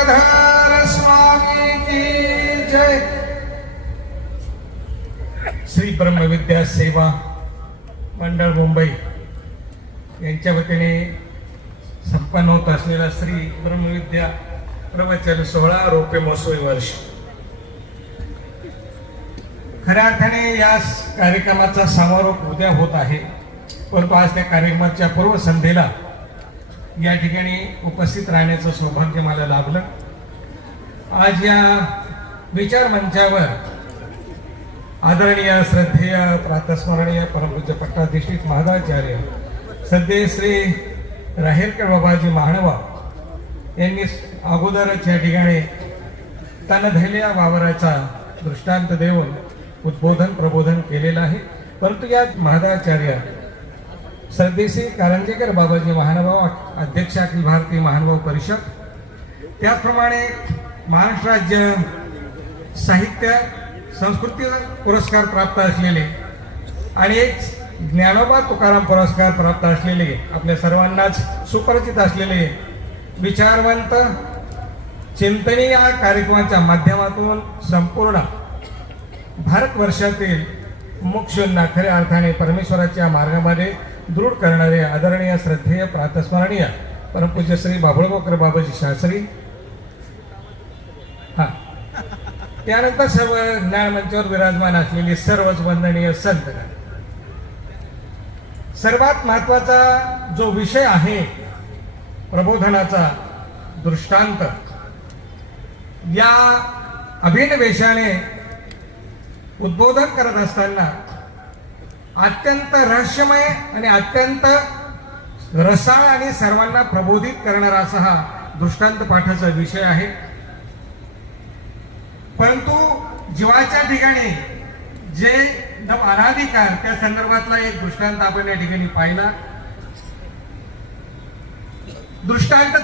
धर स्वामी की जय। श्री ब्रह्मविद्या सेवा मंडळ मुंबई यांच्या वतीने संपन्न होत असलेला श्री ब्रह्मविद्या प्रवचन सोहळा रौप्य महोत्सवी वर्ष, खऱ्या अर्थाने या कार्यक्रमाचा समारोप उद्या होत आहे, परंतु आज त्या कार्यक्रमाच्या पूर्वसंध्येला या ठिकाणी उपस्थित राहण्याचं सौभाग्य मला लाभलं। आज या विचार मंचावर आदरणीय श्रद्धेय प्रातस्मरणीय परमपूज्य पट्टाधीष्ठित महादाचार्य सद्य श्री राहेरकर बाबाजी महानवा यांनी अगोदरच या ठिकाणी तनधैर्या वावराचा दृष्टांत देऊन उद्बोधन प्रबोधन केलेलं आहे। परंतु या महादाचार्य सरदेशी कारंजेकर बाबाजी महानुभाव अध्यक्ष अखिल भारतीय महानुभाव परिषद, त्याचप्रमाणे महाराष्ट्र राज्य साहित्य संस्कृती पुरस्कार प्राप्त असलेले आणि एक ज्ञानोबा तुकाराम पुरस्कार प्राप्त असलेले, आपल्या सर्वांनाच सुपरिचित असलेले विचारवंत चिंतनी या कार्यक्रमाच्या माध्यमातून संपूर्ण भारतवर्षातील मुक्षूंना खऱ्या अर्थाने परमेश्वराच्या मार्गामध्ये दृढ करणारे आदरणीय श्रद्धेय प्रातस्मरणीय परमपूज्य श्री बाभळगावकर बाबाजी शास्त्री, त्यानंतर सर्व ज्ञान मंचावर विराजमान असलेले सर्वच वंदनीय संत। सर्वात महत्वाचा जो विषय आहे प्रबोधनाचा दृष्टांत, या अभिनवेशाने उद्बोधन करत असताना अत्यंत रहस्यमय आणि अत्यंत रसाळ आणि सर्वांना प्रबोधित करणारा असा हा दृष्टांत पाठाचा विषय आहे। परंतु जीवाच्या ठिकाणी जे अनाधिकार त्या संदर्भातला एक दृष्टांत आपण या ठिकाणी पाहिला। दृष्टांत